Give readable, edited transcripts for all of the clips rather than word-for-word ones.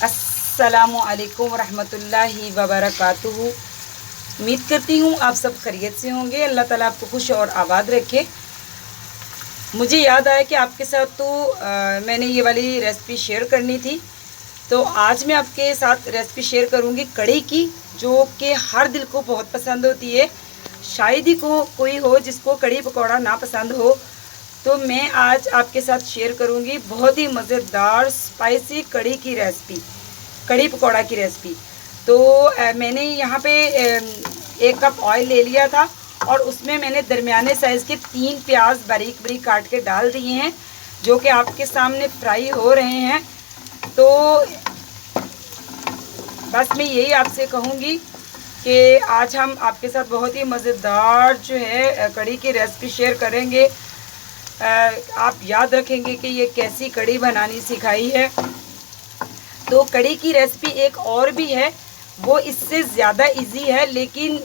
अस्सलामु अलैकुम रहमतुल्लाहि व बरकातुहू। उम्मीद करती हूँ आप सब खैरियत से होंगे। अल्लाह ताला आपको खुश और आबाद रखे। मुझे याद आया कि आपके साथ मैंने ये वाली रेसिपी शेयर करनी थी, तो आज मैं आपके साथ रेसिपी शेयर करूँगी कढ़ी की, जो कि हर दिल को बहुत पसंद होती है। शायद ही कोई हो जिसको कढ़ी पकौड़ा ना पसंद हो। तो मैं आज आपके साथ शेयर करूंगी बहुत ही मज़ेदार स्पाइसी कढ़ी की रेसिपी, कढ़ी पकौड़ा की रेसिपी। तो मैंने यहाँ पे 1 कप ऑयल ले लिया था और उसमें मैंने दरमियाने साइज़ के 3 प्याज बारीक बारीक काट के डाल दिए हैं, जो कि आपके सामने फ्राई हो रहे हैं। तो बस मैं यही आपसे कहूँगी कि आज हम आपके साथ बहुत ही मज़ेदार जो है कढ़ी की रेसिपी शेयर करेंगे। आप याद रखेंगे कि ये कैसी कढ़ी बनानी सिखाई है। तो कढ़ी की रेसिपी एक और भी है, वो इससे ज़्यादा इजी है, लेकिन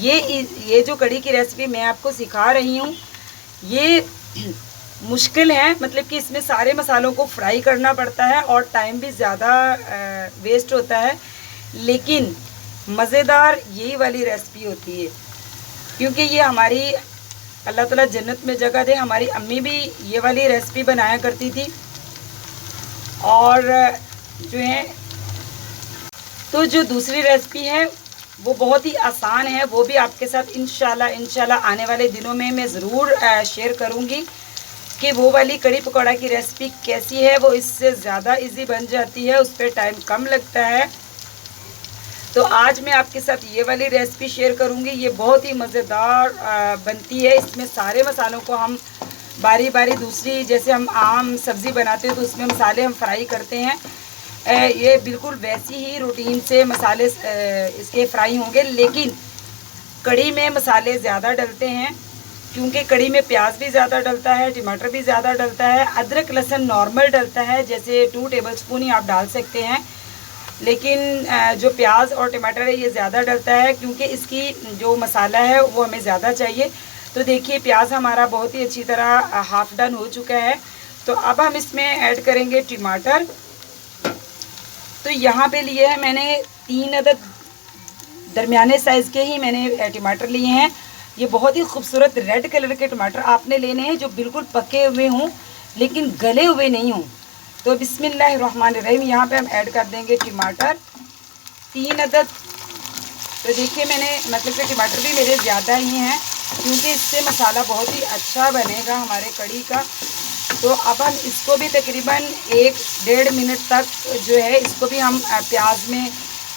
ये जो कढ़ी की रेसिपी मैं आपको सिखा रही हूँ ये मुश्किल है। मतलब कि इसमें सारे मसालों को फ्राई करना पड़ता है और टाइम भी ज़्यादा वेस्ट होता है, लेकिन मज़ेदार यही वाली रेसिपी होती है। क्योंकि ये हमारी अल्लाह ताला जन्नत में जगह दे, हमारी अम्मी भी ये वाली रेसिपी बनाया करती थी। और जो है तो जो दूसरी रेसिपी है वो बहुत ही आसान है, वो भी आपके साथ इंशाल्लाह आने वाले दिनों में मैं ज़रूर शेयर करूँगी कि वो वाली कढ़ी पकौड़ा की रेसिपी कैसी है। वो इससे ज़्यादा इजी बन जाती है, उस पर टाइम कम लगता है। तो आज मैं आपके साथ ये वाली रेसिपी शेयर करूँगी। ये बहुत ही मज़ेदार बनती है। इसमें सारे मसालों को हम बारी बारी, दूसरी जैसे हम आम सब्ज़ी बनाते हैं तो उसमें मसाले हम फ्राई करते हैं, ये बिल्कुल वैसी ही रूटीन से मसाले इसके फ्राई होंगे। लेकिन कढ़ी में मसाले ज़्यादा डलते हैं, क्योंकि कढ़ी में प्याज भी ज़्यादा डलता है, टमाटर भी ज़्यादा डलता है, अदरक लहसुन नॉर्मल डलता है, जैसे 2 टेबलस्पून ही आप डाल सकते हैं। लेकिन जो प्याज और टमाटर है ये ज़्यादा डलता है, क्योंकि इसकी जो मसाला है वो हमें ज़्यादा चाहिए। तो देखिए प्याज हमारा बहुत ही अच्छी तरह हाफ डन हो चुका है। तो अब हम इसमें ऐड करेंगे टमाटर। तो यहाँ पे लिए हैं मैंने 3 अदद दरमियाने साइज़ के ही मैंने टमाटर लिए हैं। ये बहुत ही खूबसूरत रेड कलर के टमाटर आपने लेने हैं, जो बिल्कुल पके हुए हों लेकिन गले हुए नहीं हों। तो बिस्मिल्लाहिर्रहमानिर्रहीम यहाँ पे हम ऐड कर देंगे टमाटर 3 अदद। तो देखिए मैंने मतलब कि टमाटर भी मेरे ज़्यादा ही हैं, क्योंकि इससे मसाला बहुत ही अच्छा बनेगा हमारे कढ़ी का। तो अब हम इसको भी तकरीबन 1-1.5 मिनट तक जो है इसको भी हम प्याज में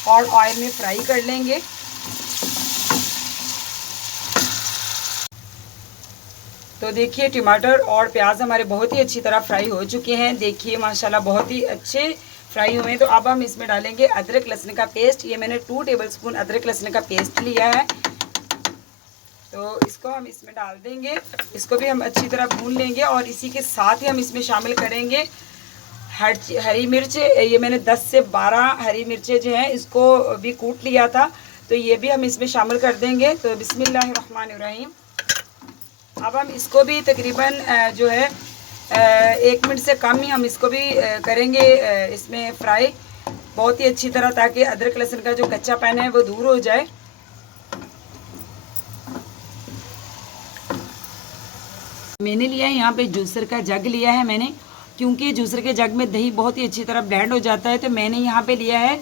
और ऑयल में फ्राई कर लेंगे। तो देखिए टमाटर और प्याज हमारे बहुत ही अच्छी तरह फ्राई हो चुके हैं। देखिए माशाल्लाह बहुत ही अच्छे फ्राई हुए हैं। तो अब हम इसमें डालेंगे अदरक लहसुन का पेस्ट। ये मैंने 2 टेबलस्पून अदरक लहसुन का पेस्ट लिया है, तो इसको हम इसमें डाल देंगे। इसको भी हम अच्छी तरह भून लेंगे और इसी के साथ ही हम इसमें शामिल करेंगे हरी मिर्च। ये मैंने 10 से 12 हरी मिर्चें जो हैं इसको भी कूट लिया था, तो ये भी हम इसमें शामिल कर देंगे। तो बिस्मिल्लाहिर्रहमानिर्रहीम अब हम इसको भी तकरीबन जो है 1 मिनट से कम ही हम इसको भी करेंगे इसमें फ्राई बहुत ही अच्छी तरह, ताकि अदरक लहसुन का जो कच्चापन है वो दूर हो जाए। मैंने लिया है यहाँ पे जूसर का जग लिया है मैंने, क्योंकि जूसर के जग में दही बहुत ही अच्छी तरह ब्लेंड हो जाता है। तो मैंने यहाँ पे लिया है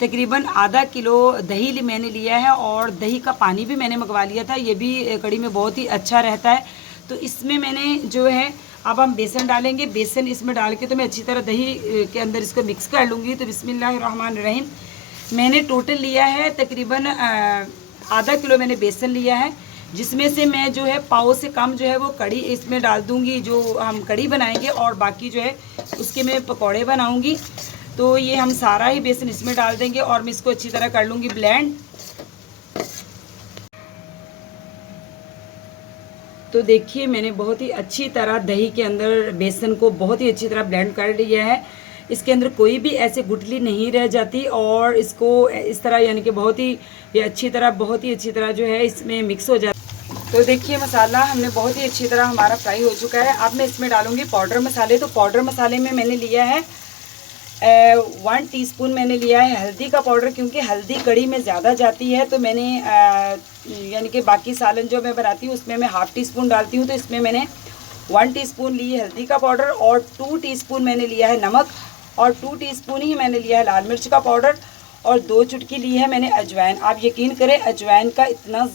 तकरीबन आधा किलो दही मैंने लिया है, और दही का पानी भी मैंने मंगवा लिया था, ये भी कढ़ी में बहुत ही अच्छा रहता है। तो इसमें मैंने जो है अब हम बेसन डालेंगे। बेसन इसमें डाल के तो मैं अच्छी तरह दही के अंदर इसको मिक्स कर लूँगी। तो बिस्मिल्लाहिर्रहमानिर्रहीम मैंने टोटल लिया है तकरीबन आधा किलो मैंने बेसन लिया है, जिसमें से मैं जो है पाव से कम जो है वो कढ़ी इसमें डाल दूँगी, जो हम कढ़ी बनाएंगे, और बाकी जो है उसके मैं पकौड़े बनाऊँगी। तो ये हम सारा ही बेसन इसमें डाल देंगे और मैं इसको अच्छी तरह कर लूँगी ब्लेंड। तो देखिए मैंने बहुत ही अच्छी तरह दही के अंदर बेसन को बहुत ही अच्छी तरह ब्लेंड कर लिया है। इसके अंदर कोई भी ऐसे गुठली नहीं रह जाती, और इसको इस तरह यानी कि बहुत ही अच्छी तरह जो है इसमें मिक्स हो जाता है। तो देखिए मसाला हमने बहुत ही अच्छी तरह हमारा फ्राई हो चुका है। अब मैं इसमें डालूँगी पाउडर मसाले। तो पाउडर मसाले में मैंने लिया है 1 टीस्पून मैंने लिया है हल्दी का पाउडर, क्योंकि हल्दी कड़ी में ज़्यादा जाती है। तो मैंने यानी कि बाकी सालन जो मैं बनाती हूँ उसमें मैं ½ टीस्पून डालती हूँ, तो इसमें मैंने 1 टीस्पून ली है हल्दी का पाउडर, और 2 टीस्पून मैंने लिया है नमक, और 2 टीस्पून ही मैंने लिया है लाल मिर्च का पाउडर, और 2 चुटकी ली है मैंने अजवाइन। आप यकीन करें अजवाइन का इतना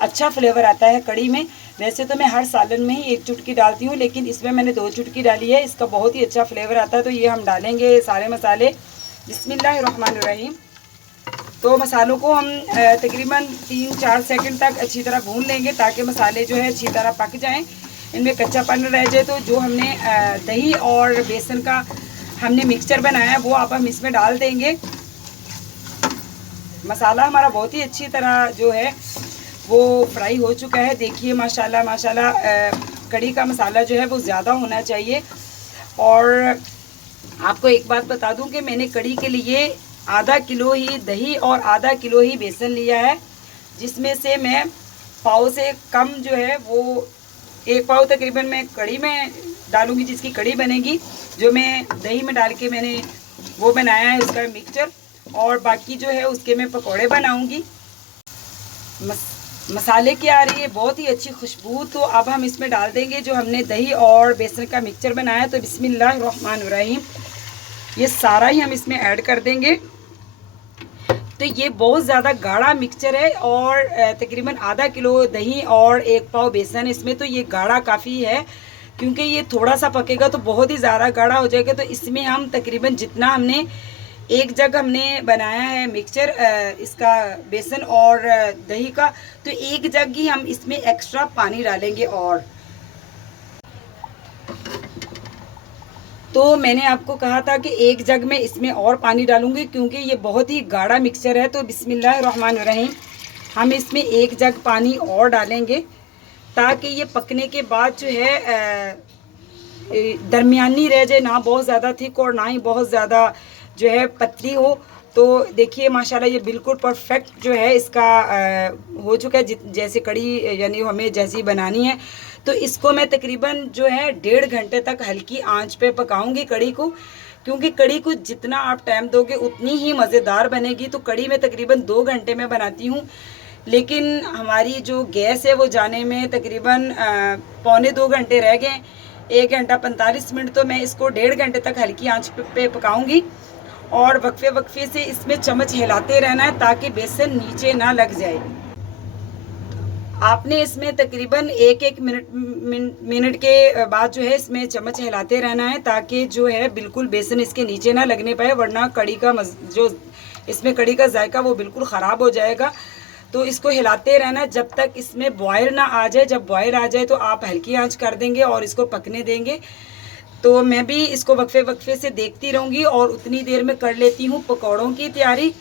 अच्छा फ्लेवर आता है कड़ी में। वैसे तो मैं हर सालन में ही 1 चुटकी डालती हूँ, लेकिन इसमें मैंने 2 चुटकी डाली है, इसका बहुत ही अच्छा फ्लेवर आता है। तो ये हम डालेंगे सारे मसाले। बिस्मिल्लाहिर्रहमानिर्रहीम। तो मसालों को हम तकरीबन 3-4 सेकंड तक अच्छी तरह भून लेंगे, ताकि मसाले जो है अच्छी तरह पक जाएं, इनमें कच्चापन रह जाए। तो जो हमने दही और बेसन का हमने मिक्सचर बनाया है वो अब हम इसमें डाल देंगे। मसाला हमारा बहुत ही अच्छी तरह जो है वो फ्राई हो चुका है। देखिए माशाल्लाह माशाल्लाह, कड़ी का मसाला जो है वो ज़्यादा होना चाहिए। और आपको एक बात बता दूं कि मैंने कड़ी के लिए आधा किलो ही दही और आधा किलो ही बेसन लिया है, जिसमें से मैं पाव से कम जो है वो 1 पाव तकरीबन मैं कड़ी में डालूंगी, जिसकी कड़ी बनेगी। जो मैं दही में डाल के मैंने वो बनाया है उसका मिक्सचर, और बाकी जो है उसके मैं पकौड़े बनाऊंगी। मसाले की आ रही है बहुत ही अच्छी खुशबू। तो अब हम इसमें डाल देंगे जो हमने दही और बेसन का मिक्सचर बनाया। तो बिस्मिल्लाहिर्रहमानिर्रहीम, ये सारा ही हम इसमें ऐड कर देंगे। तो ये बहुत ज़्यादा गाढ़ा मिक्सचर है, और तकरीबन आधा किलो दही और 1 पाव बेसन इसमें। तो ये गाढ़ा काफ़ी है, क्योंकि ये थोड़ा सा पकेगा तो बहुत ही ज़्यादा गाढ़ा हो जाएगा। तो इसमें हम तकरीबन जितना हमने 1 जग हमने बनाया है मिक्सचर इसका बेसन और दही का, तो 1 जग ही हम इसमें एक्स्ट्रा पानी डालेंगे। और तो मैंने आपको कहा था कि 1 जग में इसमें और पानी डालूंगी, क्योंकि ये बहुत ही गाढ़ा मिक्सचर है। तो बिस्मिल्लाहिर्रहमानिर्रहीम, हम इसमें 1 जग पानी और डालेंगे, ताकि ये पकने के बाद जो है दरमियानी रह जाए, ना बहुत ज़्यादा थिक और ना ही बहुत ज़्यादा जो है पतली हो। तो देखिए माशाल्लाह ये बिल्कुल परफेक्ट जो है इसका हो चुका है, जैसे कड़ी यानी हमें जैसी बनानी है। तो इसको मैं तकरीबन जो है 1.5 घंटे तक हल्की आंच पे पकाऊंगी कड़ी को, क्योंकि कड़ी को जितना आप टाइम दोगे उतनी ही मज़ेदार बनेगी। तो कड़ी मैं तकरीबन 2 घंटे में बनाती हूँ, लेकिन हमारी जो गैस है वो जाने में तकरीबन पौने 2 घंटे रह गए। 1 घंटा 45 मिनट। तो मैं इसको 1.5 घंटे तक हल्की आंच पे पकाऊंगी, और वक्फे वक्फे से इसमें चम्मच हिलाते रहना है, ताकि बेसन नीचे ना लग जाए। आपने इसमें तकरीबन 1-1 मिनट के बाद जो है इसमें चम्मच हिलाते रहना है, ताकि जो है बिल्कुल बेसन इसके नीचे ना लगने पाए, वरना कड़ी का जो इसमें कड़ी का जायका वो बिल्कुल ख़राब हो जाएगा। तो इसको हिलाते रहना जब तक इसमें बॉयल ना आ जाए। जब बॉयल आ जाए तो आप हल्की आंच कर देंगे और इसको पकने देंगे। तो मैं भी इसको वक्फे वक्फे से देखती रहूँगी, और उतनी देर में कर लेती हूँ पकौड़ों की तैयारी।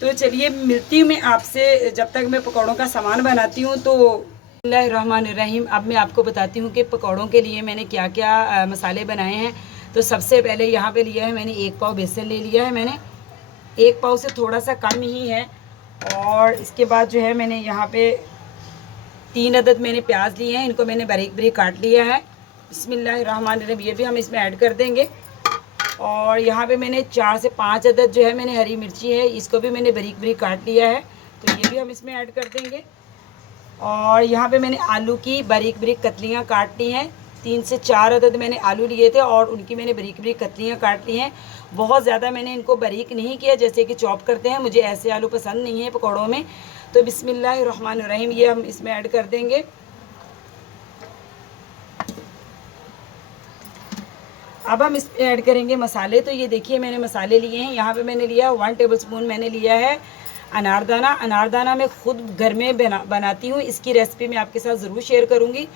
तो चलिए मिलती हूँ मैं आपसे जब तक मैं पकौड़ों का सामान बनाती हूँ। तो बिस्मिल्लाहिर्रहमानिर्रहीम, अब मैं आपको बताती हूँ कि पकौड़ों के लिए मैंने क्या क्या मसाले बनाए हैं। तो सबसे पहले यहाँ पे लिया है मैंने 1 पाव बेसन ले लिया है मैंने, 1 पाव से थोड़ा सा कम ही है। और इसके बाद जो है मैंने यहाँ पे 3 अदद मैंने प्याज लिए हैं, इनको मैंने बारीक बारीक काट लिया है। बिस्मिल्लाहिर्रहमानिर्रहीम, ये भी हम इसमें ऐड कर देंगे। और यहाँ पे मैंने 4 से 5 अदद जो है मैंने हरी मिर्ची है, इसको भी मैंने बारीक बारीक काट लिया है, तो ये भी हम इसमें ऐड कर देंगे। और यहाँ पे मैंने आलू की बारीक बारीक कतलियाँ काट ली हैं, 3 से 4 अदद मैंने आलू लिए थे और उनकी मैंने बारीक बारीक कतलियाँ काट ली हैं। बहुत ज़्यादा मैंने इनको बारीक नहीं किया जैसे कि चॉप करते हैं, मुझे ऐसे आलू पसंद नहीं है पकौड़ों में। तो बिस्मिल्लाहिर्रहमानिर्रहीम, ये हम इसमें ऐड कर देंगे। अब हम इसमें ऐड करेंगे मसाले। तो ये देखिए मैंने मसाले लिए हैं, यहाँ पे मैंने लिया 1 टेबलस्पून मैंने लिया है अनारदाना। अनारदाना मैं ख़ुद घर में बनाती हूँ, इसकी रेसिपी मैं आपके साथ ज़रूर शेयर करूँगी।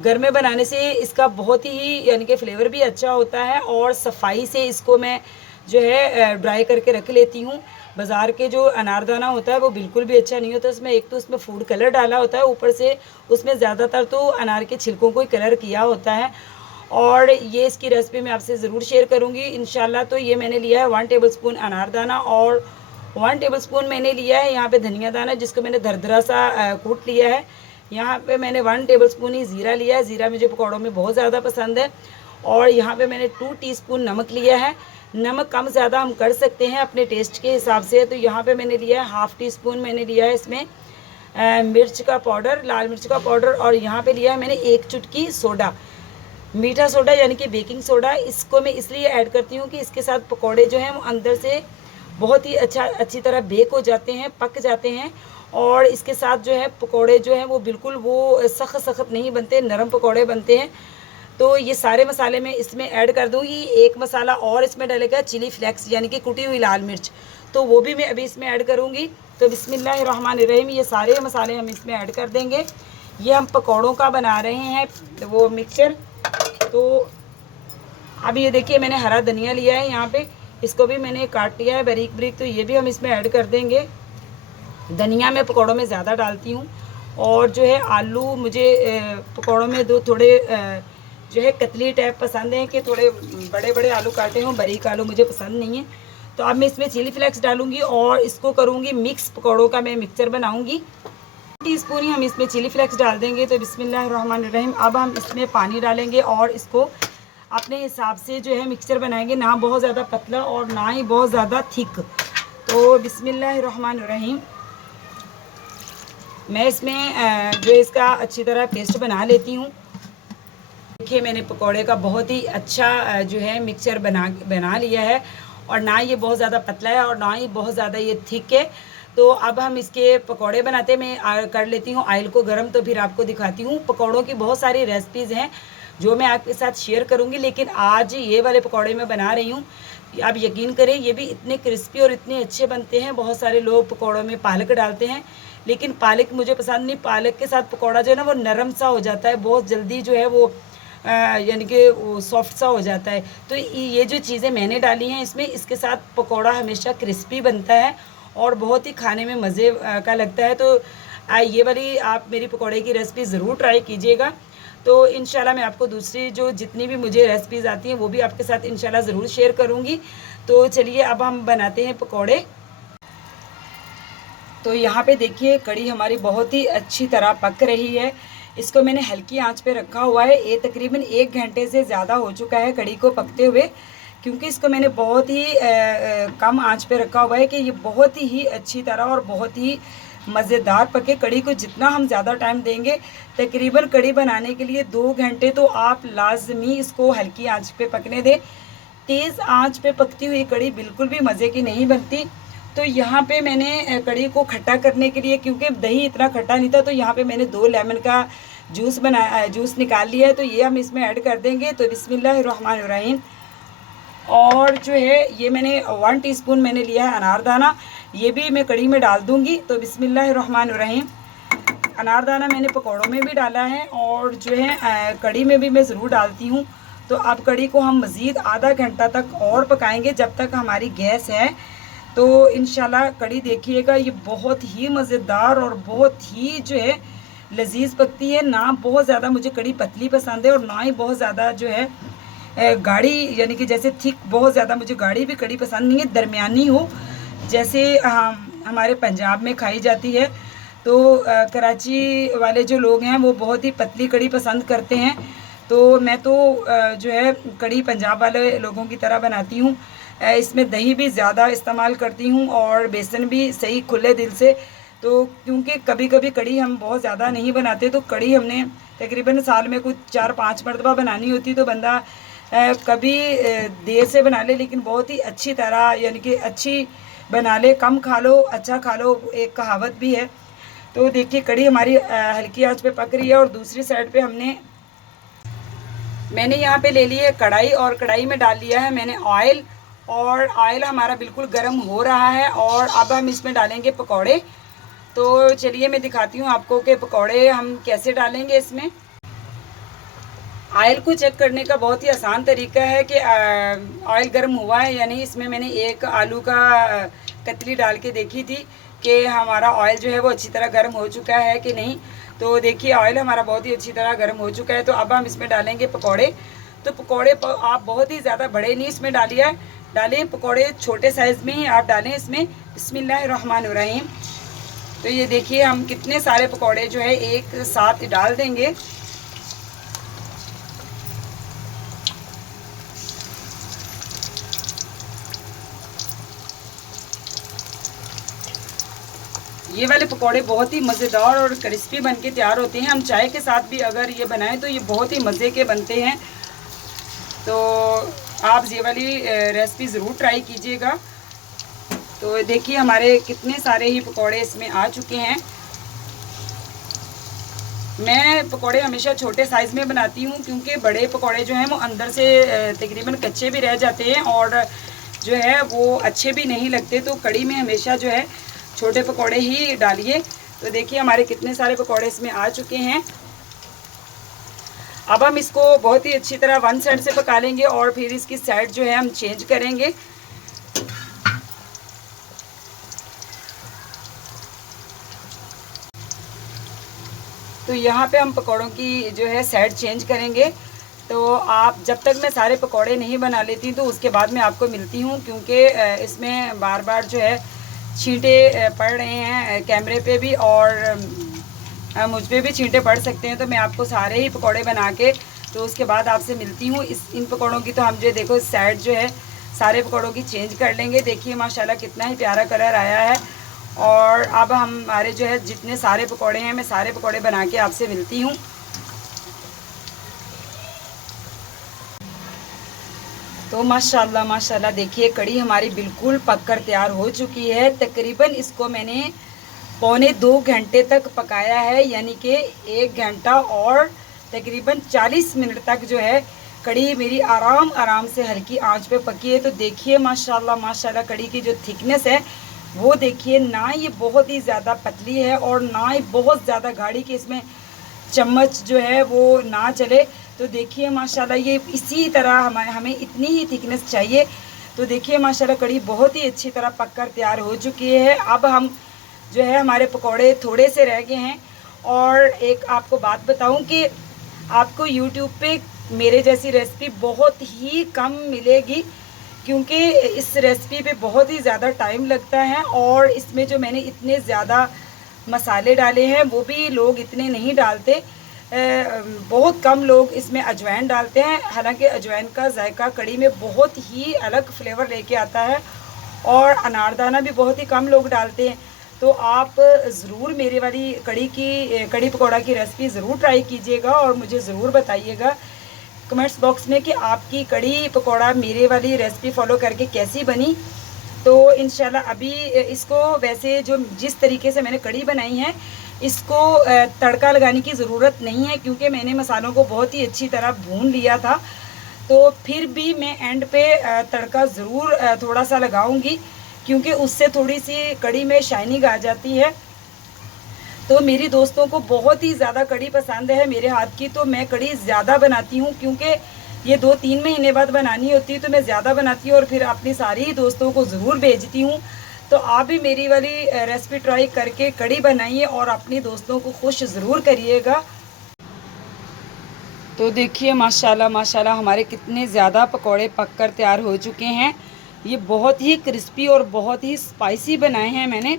घर में बनाने से इसका बहुत ही यानी कि फ्लेवर भी अच्छा होता है, और सफाई से इसको मैं जो है ड्राई करके रख लेती हूँ। बाज़ार के जो अनारदाना होता है वो बिल्कुल भी अच्छा नहीं होता, उसमें एक तो उसमें फूड कलर डाला होता है, ऊपर से उसमें ज़्यादातर तो अनार के छिलकों को ही कलर किया होता है। और ये इसकी रेसिपी मैं आपसे ज़रूर शेयर करूँगी इंशाल्लाह। तो ये मैंने लिया है 1 टेबलस्पून अनारदाना, और 1 टेबलस्पून मैंने लिया है यहाँ पे धनिया दाना, जिसको मैंने दरदरा सा कूट लिया है। यहाँ पे मैंने 1 टेबलस्पून ही ज़ीरा लिया है, ज़ीरा मुझे पकौड़ों में बहुत ज़्यादा पसंद है। और यहाँ पे मैंने 2 टीस्पून नमक लिया है। नमक कम ज़्यादा हम कर सकते हैं अपने टेस्ट के हिसाब से। तो यहाँ पे मैंने लिया है हाफ़ टी स्पून मैंने लिया है इसमें मिर्च का पाउडर, लाल मिर्च का पाउडर, और यहाँ पे लिया है मैंने 1 चुटकी सोडा, मीठा सोडा यानी कि बेकिंग सोडा। इसको मैं इसलिए ऐड करती हूँ कि इसके साथ पकौड़े जो हैं वो अंदर से बहुत ही अच्छी तरह बेक हो जाते हैं, पक जाते हैं, और इसके साथ जो है पकौड़े जो हैं वो बिल्कुल वो सख्त नहीं बनते, नरम पकौड़े बनते हैं। तो ये सारे मसाले मैं इसमें ऐड कर दूँगी। एक मसाला और इसमें डलेगा चिली फ्लेक्स यानी कि कुटी हुई लाल मिर्च, तो वो भी मैं अभी इसमें ऐड करूँगी। तो बिस्मिल्लाहिर्रहमानिर्रहीम, ये सारे मसाले हम इसमें ऐड कर देंगे। ये हम पकौड़ों का बना रहे हैं वो मिक्सचर। तो अब ये देखिए मैंने हरा धनिया लिया है यहाँ पे, इसको भी मैंने काट लिया है बारीक बारीक, तो ये भी हम इसमें ऐड कर देंगे। धनिया मैं पकौड़ों में ज़्यादा डालती हूँ, और जो है आलू मुझे पकौड़ों में दो थोड़े जो है कतली टाइप पसंद है, कि थोड़े बड़े बड़े आलू काटे हों, बारीक आलू मुझे पसंद नहीं है। तो अब मैं इसमें चिली फ्लेक्स डालूँगी और इसको करूँगी मिक्स, पकौड़ों का मैं मिक्सचर बनाऊँगी। टीस्पून ही हम इसमें चिली फ्लेक्स डाल देंगे। तो बिस्मिल्लाहिर्रहमानिर्रहीम, अब हम इसमें पानी डालेंगे और इसको अपने हिसाब से जो है मिक्सचर बनाएंगे, ना बहुत ज़्यादा पतला और ना ही बहुत ज़्यादा थिक। तो बिस्मिल्लाहिर्रहमानिर्रहीम, मैं इसमें जो इसका अच्छी तरह पेस्ट बना लेती हूँ। देखिए मैंने पकौड़े का बहुत ही अच्छा जो है मिक्सचर बना लिया है, और ना ये बहुत ज़्यादा पतला है और ना ही बहुत ज़्यादा ये थिक है। तो अब हम इसके पकौड़े बनाते, मैं कर लेती हूँ ऑयल को गर्म, तो फिर आपको दिखाती हूँ। पकौड़ों की बहुत सारी रेसिपीज़ हैं जो मैं आपके साथ शेयर करूँगी, लेकिन आज ये वाले पकौड़े मैं बना रही हूँ। आप यकीन करें ये भी इतने क्रिस्पी और इतने अच्छे बनते हैं। बहुत सारे लोग पकौड़ों में पालक डालते हैं, लेकिन पालक मुझे पसंद नहीं। पालक के साथ पकौड़ा जो है ना वो नरम सा हो जाता है, बहुत जल्दी जो है वो यानी कि वो सॉफ्ट सा हो जाता है। तो ये जो चीज़ें मैंने डाली हैं इसमें, इसके साथ पकौड़ा हमेशा क्रिस्पी बनता है और बहुत ही खाने में मज़े का लगता है। तो ये वाली आप मेरी पकौड़े की रेसिपी ज़रूर ट्राई कीजिएगा। तो इंशाल्लाह मैं आपको दूसरी जो जितनी भी मुझे रेसिपीज़ आती हैं वो भी आपके साथ इंशाल्लाह ज़रूर शेयर करूँगी। तो चलिए अब हम बनाते हैं पकौड़े। तो यहाँ पे देखिए कढ़ी हमारी बहुत ही अच्छी तरह पक रही है। इसको मैंने हल्की आंच पे रखा हुआ है। ये तकरीबन 1 घंटे से ज़्यादा हो चुका है कढ़ी को पकते हुए, क्योंकि इसको मैंने बहुत ही कम आंच पे रखा हुआ है कि ये बहुत ही अच्छी तरह और बहुत ही मज़ेदार पके। कढ़ी को जितना हम ज़्यादा टाइम देंगे, तकरीबन कढ़ी बनाने के लिए 2 घंटे तो आप लाजमी इसको हल्की आंच पे पकने दें। तेज़ आंच पे पकती हुई कढ़ी बिल्कुल भी मज़े की नहीं बनती। तो यहाँ पे मैंने कढ़ी को खट्टा करने के लिए, क्योंकि दही इतना खट्टा नहीं था, तो यहाँ पे मैंने 2 लेमन का जूस निकाल लिया है, तो ये हम इसमें ऐड कर देंगे। तो बिस्मिल्लाहिर्रहमानिर्रहीम, और जो है ये मैंने 1 टीस्पून मैंने लिया है अनारदाना, ये भी मैं कढ़ी में डाल दूँगी। तो बिस्मिल्लाहिर्रहमानिर्रहीम, अनारदाना मैंने पकौड़ों में भी डाला है और जो है कढ़ी में भी मैं ज़रूर डालती हूँ। तो अब कढ़ी को हम मज़ीद आधा घंटा तक और पकाएंगे, जब तक हमारी गैस है। तो इंशाल्लाह कढ़ी देखिएगा, ये बहुत ही मज़ेदार और बहुत ही जो है लजीज पकती है। ना बहुत ज़्यादा मुझे कढ़ी पतली पसंद है और ना ही बहुत ज़्यादा जो है गाढ़ी, यानी कि जैसे थिक, बहुत ज़्यादा मुझे गाढ़ी भी कढ़ी पसंद नहीं है, दरमियानी हो जैसे हमारे पंजाब में खाई जाती है। तो कराची वाले जो लोग हैं वो बहुत ही पतली कढ़ी पसंद करते हैं। तो मैं तो जो है कढ़ी पंजाब वाले लोगों की तरह बनाती हूँ। इसमें दही भी ज़्यादा इस्तेमाल करती हूँ और बेसन भी सही खुले दिल से। तो क्योंकि कभी कभी कढ़ी हम बहुत ज़्यादा नहीं बनाते, तो कढ़ी हमने तकरीबन साल में कुछ 4-5 मरतबा बनानी होती, तो बंदा कभी देर से बना ले लेकिन बहुत ही अच्छी तरह, यानी कि अच्छी बना ले। कम खा लो अच्छा खा लो, एक कहावत भी है। तो देखिए कढ़ी हमारी हल्की आंच पे पक रही है, और दूसरी साइड पे मैंने यहाँ पे ले ली है कढ़ाई, और कढ़ाई में डाल लिया है मैंने ऑयल, और ऑयल हमारा बिल्कुल गर्म हो रहा है। और अब हम इसमें डालेंगे पकौड़े। तो चलिए मैं दिखाती हूँ आपको कि पकौड़े हम कैसे डालेंगे इसमें। ऑयल को चेक करने का बहुत ही आसान तरीका है कि ऑयल गर्म हुआ है या नहीं। इसमें मैंने एक आलू का कतली डाल के देखी थी कि हमारा ऑयल जो है वो अच्छी तरह गर्म हो चुका है कि नहीं। तो देखिए ऑयल हमारा बहुत ही अच्छी तरह गर्म हो चुका है। तो अब हम इसमें डालेंगे पकौड़े। तो पकौड़े आप बहुत ही ज़्यादा बड़े नहीं इसमें डालें, पकौड़े छोटे साइज़ में ही आप डालें इसमें। बिस्मिल्लाहिर्रहमानिर्रहीम। तो ये देखिए हम कितने सारे पकौड़े जो है एक साथ डाल देंगे। ये वाले पकौड़े बहुत ही मज़ेदार और क्रिस्पी बन के तैयार होते हैं। हम चाय के साथ भी अगर ये बनाएं तो ये बहुत ही मज़े के बनते हैं। तो आप ये वाली रेसिपी ज़रूर ट्राई कीजिएगा। तो देखिए हमारे कितने सारे ही पकौड़े इसमें आ चुके हैं। मैं पकौड़े हमेशा छोटे साइज़ में बनाती हूँ क्योंकि बड़े पकौड़े जो हैं वो अंदर से तकरीबन कच्चे भी रह जाते हैं और जो है वो अच्छे भी नहीं लगते। तो कड़ी में हमेशा जो है छोटे पकौड़े ही डालिए। तो देखिए हमारे कितने सारे पकौड़े इसमें आ चुके हैं। अब हम इसको बहुत ही अच्छी तरह वन साइड से पका लेंगे और फिर इसकी साइड जो है हम चेंज करेंगे। तो यहाँ पे हम पकौड़ों की जो है साइड चेंज करेंगे। तो आप जब तक मैं सारे पकौड़े नहीं बना लेती तो उसके बाद मैं आपको मिलती हूँ, क्योंकि इसमें बार बार जो है छींटे पड़ रहे हैं कैमरे पे भी और मुझ पे भी छींटे पड़ सकते हैं। तो मैं आपको सारे ही पकौड़े बना के तो उसके बाद आपसे मिलती हूँ। इन पकौड़ों की तो हम जो देखो साइड जो है सारे पकौड़ों की चेंज कर लेंगे। देखिए माशाल्लाह कितना ही प्यारा कलर आया है। और अब हमारे जो है जितने सारे पकौड़े हैं मैं सारे पकौड़े बना के आपसे मिलती हूँ। तो माशाल्लाह माशाल्लाह देखिए कड़ी हमारी बिल्कुल पककर तैयार हो चुकी है। तकरीबन इसको मैंने पौने 2 घंटे तक पकाया है, यानी कि 1 घंटा और तकरीबन 40 मिनट तक जो है कड़ी मेरी आराम आराम से हल्की आंच पे पकी है। तो देखिए माशाल्लाह माशाल्लाह कड़ी की जो थिकनेस है वो देखिए, ना ये बहुत ही ज़्यादा पतली है और ना ही बहुत ज़्यादा गाढ़ी कि इसमें चम्मच जो है वो ना चले। तो देखिए माशाल्लाह ये इसी तरह हमें इतनी ही थिकनेस चाहिए। तो देखिए माशाल्लाह कड़ी बहुत ही अच्छी तरह पककर तैयार हो चुकी है। अब हम जो है हमारे पकौड़े थोड़े से रह गए हैं। और एक आपको बात बताऊं कि आपको YouTube पे मेरे जैसी रेसिपी बहुत ही कम मिलेगी, क्योंकि इस रेसिपी पे बहुत ही ज़्यादा टाइम लगता है और इसमें जो मैंने इतने ज़्यादा मसाले डाले हैं वो भी लोग इतने नहीं डालते। बहुत कम लोग इसमें अजवाइन डालते हैं। हालांकि अजवाइन का जायका कड़ी में बहुत ही अलग फ्लेवर लेके आता है और अनारदाना भी बहुत ही कम लोग डालते हैं। तो आप ज़रूर मेरे वाली कड़ी पकौड़ा की रेसिपी ज़रूर ट्राई कीजिएगा और मुझे ज़रूर बताइएगा कमेंट्स बॉक्स में कि आपकी कड़ी पकौड़ा मेरे वाली रेसिपी फॉलो करके कैसी बनी। तो इंशाल्लाह अभी इसको वैसे जो जिस तरीके से मैंने कड़ी बनाई है इसको तड़का लगाने की ज़रूरत नहीं है, क्योंकि मैंने मसालों को बहुत ही अच्छी तरह भून लिया था। तो फिर भी मैं एंड पे तड़का ज़रूर थोड़ा सा लगाऊंगी, क्योंकि उससे थोड़ी सी कड़ी में शाइनिंग आ जाती है। तो मेरी दोस्तों को बहुत ही ज़्यादा कड़ी पसंद है मेरे हाथ की। तो मैं कड़ी ज़्यादा बनाती हूँ, क्योंकि ये 2-3 महीने बाद बनानी होती है तो मैं ज़्यादा बनाती हूँ और फिर अपनी सारी ही दोस्तों को ज़रूर भेजती हूँ। तो आप भी मेरी वाली रेसिपी ट्राई करके कड़ी बनाइए और अपनी दोस्तों को खुश ज़रूर करिएगा। तो देखिए माशाल्लाह माशाल्लाह हमारे कितने ज़्यादा पकौड़े पककर तैयार हो चुके हैं। ये बहुत ही क्रिस्पी और बहुत ही स्पाइसी बनाए हैं मैंने।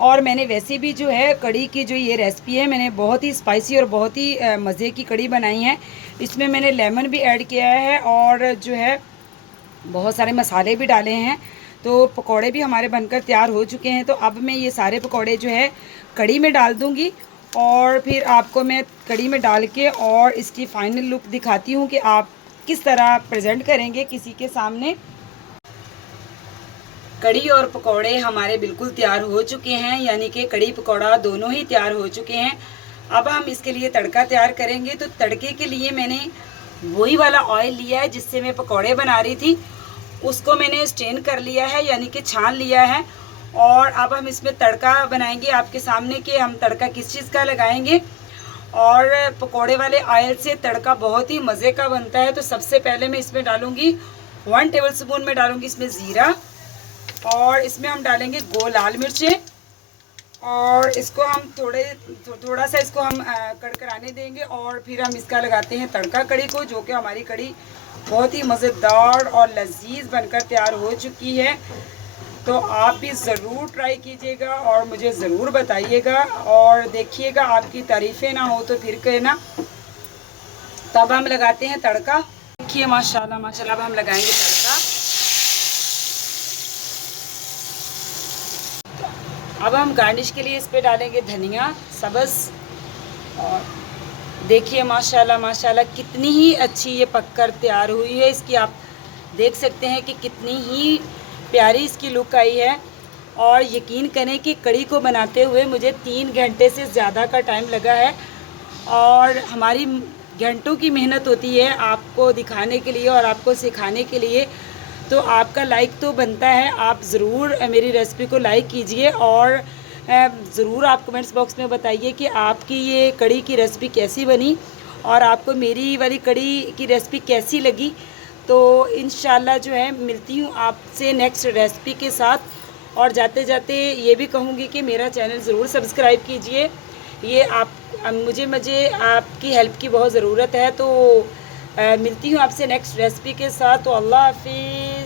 और मैंने वैसे भी जो है कड़ी की जो ये रेसिपी है मैंने बहुत ही स्पाइसी और बहुत ही मज़े की कड़ी बनाई है। इसमें मैंने लेमन भी ऐड किया है और जो है बहुत सारे मसाले भी डाले हैं। तो पकौड़े भी हमारे बनकर तैयार हो चुके हैं। तो अब मैं ये सारे पकौड़े जो है कड़ी में डाल दूँगी और फिर आपको मैं कड़ी में डाल के और इसकी फ़ाइनल लुक दिखाती हूँ कि आप किस तरह प्रेजेंट करेंगे किसी के सामने। कड़ी और पकौड़े हमारे बिल्कुल तैयार हो चुके हैं, यानी कि कड़ी पकौड़ा दोनों ही तैयार हो चुके हैं। अब हम इसके लिए तड़का तैयार करेंगे। तो तड़के के लिए मैंने वही वाला ऑयल लिया है जिससे मैं पकौड़े बना रही थी, उसको मैंने स्ट्रेन कर लिया है, यानी कि छान लिया है। और अब हम इसमें तड़का बनाएंगे आपके सामने कि हम तड़का किस चीज़ का लगाएंगे। और पकौड़े वाले ऑयल से तड़का बहुत ही मज़े का बनता है। तो सबसे पहले मैं इसमें डालूँगी 1 टेबल स्पून में डालूँगी इसमें ज़ीरा, और इसमें हम डालेंगे लाल मिर्चें और इसको हम थोड़ा सा इसको हम कड़कड़ाने देंगे और फिर हम इसका लगाते हैं तड़का कड़ी को, जो कि हमारी कड़ी बहुत ही मज़ेदार और लजीज बनकर तैयार हो चुकी है। तो आप भी ज़रूर ट्राई कीजिएगा और मुझे ज़रूर बताइएगा और देखिएगा, आपकी तारीफ़ें ना हो तो फिर कहना। तब हम लगाते हैं तड़का। देखिए माशाल्लाह माशाल्लाह अब हम लगाएंगे तड़का। अब हम गार्निश के लिए इस पे डालेंगे धनिया सब्ज़। और देखिए माशाल्लाह माशाल्लाह कितनी ही अच्छी ये पककर तैयार हुई है। इसकी आप देख सकते हैं कि कितनी ही प्यारी इसकी लुक आई है। और यकीन करें कि कड़ी को बनाते हुए मुझे 3 घंटे से ज़्यादा का टाइम लगा है। और हमारी घंटों की मेहनत होती है आपको दिखाने के लिए और आपको सिखाने के लिए। तो आपका लाइक तो बनता है, आप ज़रूर मेरी रेसिपी को लाइक कीजिए और ज़रूर आप कमेंट्स बॉक्स में बताइए कि आपकी ये कड़ी की रेसिपी कैसी बनी और आपको मेरी वाली कड़ी की रेसिपी कैसी लगी। तो इंशाल्लाह जो है मिलती हूँ आपसे नेक्स्ट रेसिपी के साथ। और जाते जाते ये भी कहूँगी कि मेरा चैनल ज़रूर सब्सक्राइब कीजिए। ये आप मुझे आपकी हेल्प की बहुत ज़रूरत है। तो मिलती हूँ आपसे नेक्स्ट रेसिपी के साथ। तो अल्लाह हाफिज़।